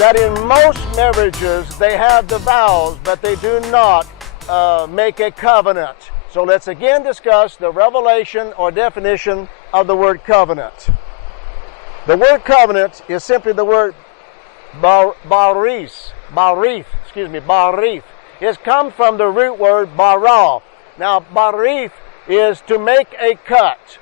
that in most marriages they have the vows, but they do not make a covenant. So let's again discuss the revelation or definition of the word covenant. The word covenant is simply the word barith. It's come from the root word bara. Now, barith is to make a cut.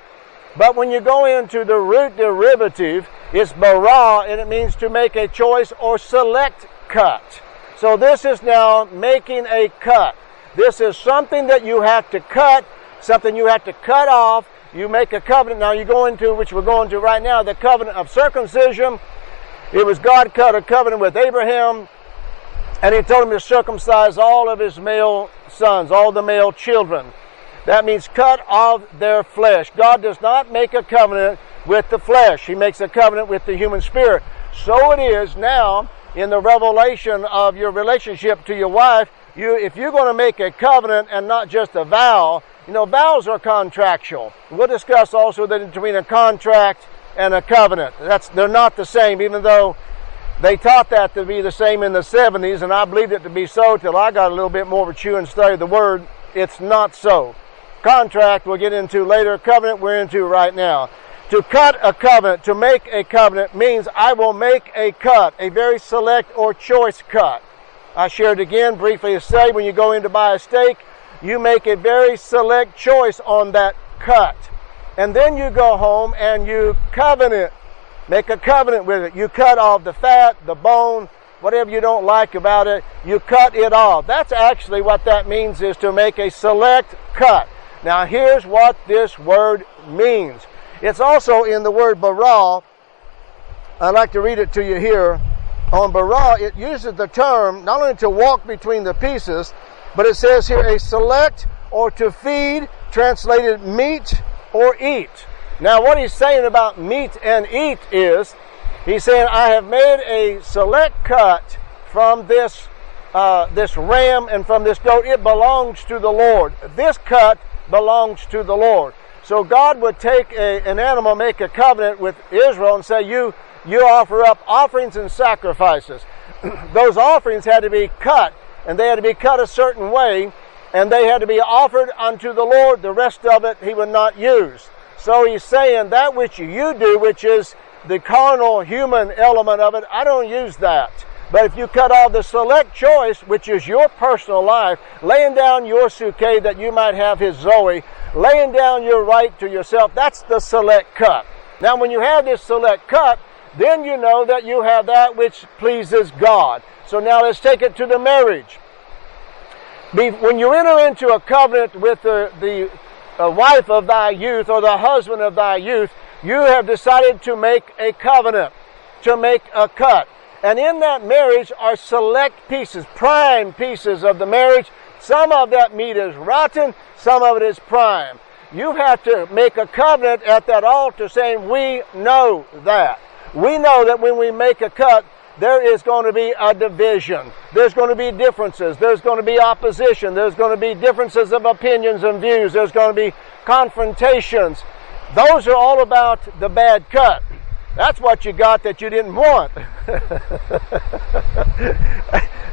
But when you go into the root derivative, it's bara, and it means to make a choice or select cut. So this is now making a cut. This is something that you have to cut, something you have to cut off. You make a covenant. Now you go into, which we're going to right now, the covenant of circumcision. It was God cut a covenant with Abraham, and he told him to circumcise all of his male sons, all the male children. That means cut off their flesh. God does not make a covenant with the flesh. He makes a covenant with the human spirit. So it is now in the revelation of your relationship to your wife. If you're going to make a covenant and not just a vow, vows are contractual. We'll discuss also that between a contract and a covenant. They're not the same, even though they taught that to be the same in the 70s, and I believed it to be so till I got a little bit more of a chew and study the word. It's not so. Contract we'll get into later. Covenant we're into right now. To cut a covenant, to make a covenant, means I will make a cut, a very select or choice cut. I shared again briefly to say when you go in to buy a steak, you make a very select choice on that cut. And then you go home and you covenant, make a covenant with it. You cut off the fat, the bone, whatever you don't like about it, you cut it off. That's actually what that means, is to make a select cut. Now here's what this word means. It's also in the word bara. I'd like to read it to you here. On bara, it uses the term not only to walk between the pieces, but it says here a select or to feed, translated meet or eat. Now what he's saying about meat and eat is, he's saying I have made a select cut from this ram and from this goat. It belongs to the Lord. This cut belongs to the Lord. So God would take an animal, make a covenant with Israel and say, you offer up offerings and sacrifices. Those offerings had to be cut, and they had to be cut a certain way, and they had to be offered unto the Lord. The rest of it he would not use. So he's saying that which you do, which is the carnal human element of it, I don't use that. But if you cut off the select choice, which is your personal life, laying down your suke that you might have his Zoe, laying down your right to yourself, that's the select cut. Now when you have this select cut, then you know that you have that which pleases God. So now let's take it to the marriage. When you enter into a covenant with the wife of thy youth or the husband of thy youth, you have decided to make a covenant, to make a cut. And in that marriage are select pieces, prime pieces of the marriage. Some of that meat is rotten, some of it is prime. You have to make a covenant at that altar saying, we know that. We know that when we make a cut, there is going to be a division. There's going to be differences. There's going to be opposition. There's going to be differences of opinions and views. There's going to be confrontations. Those are all about the bad cut. That's what you got that you didn't want.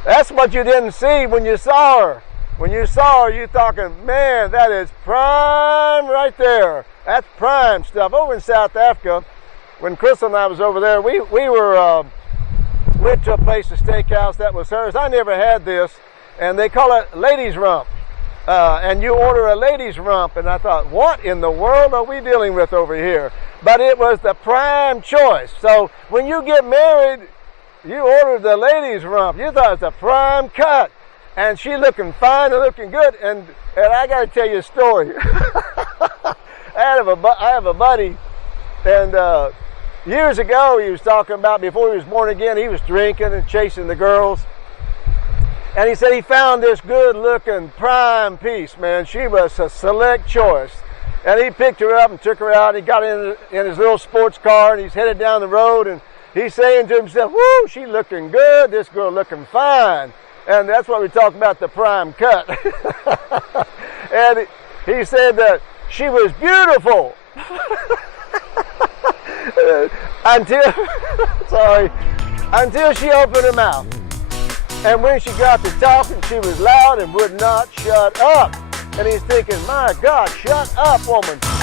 That's what you didn't see when you saw her. When you saw her, you're talking, man, that is prime right there. That's prime stuff. Over in South Africa, when Crystal and I was over there, we went to a place, a steakhouse that was hers. I never had this, and they call it ladies' rump. And you order a ladies' rump, and I thought, what in the world are we dealing with over here? But it was the prime choice. So when you get married, you ordered the ladies' rump. You thought it was a prime cut. And she looking fine and looking good. And I got to tell you a story. I have a buddy, and years ago he was talking about, before he was born again, he was drinking and chasing the girls. And he said he found this good-looking prime piece, man. She was a select choice. And he picked her up and took her out. And he got in his little sports car, and he's headed down the road. And he's saying to himself, whoo, she looking good. This girl looking fine. And that's what we talk about, the prime cut. And he said that she was beautiful. Until, sorry. until she opened her mouth. And when she got to talking, she was loud and would not shut up. And he's thinking, my God, shut up, woman.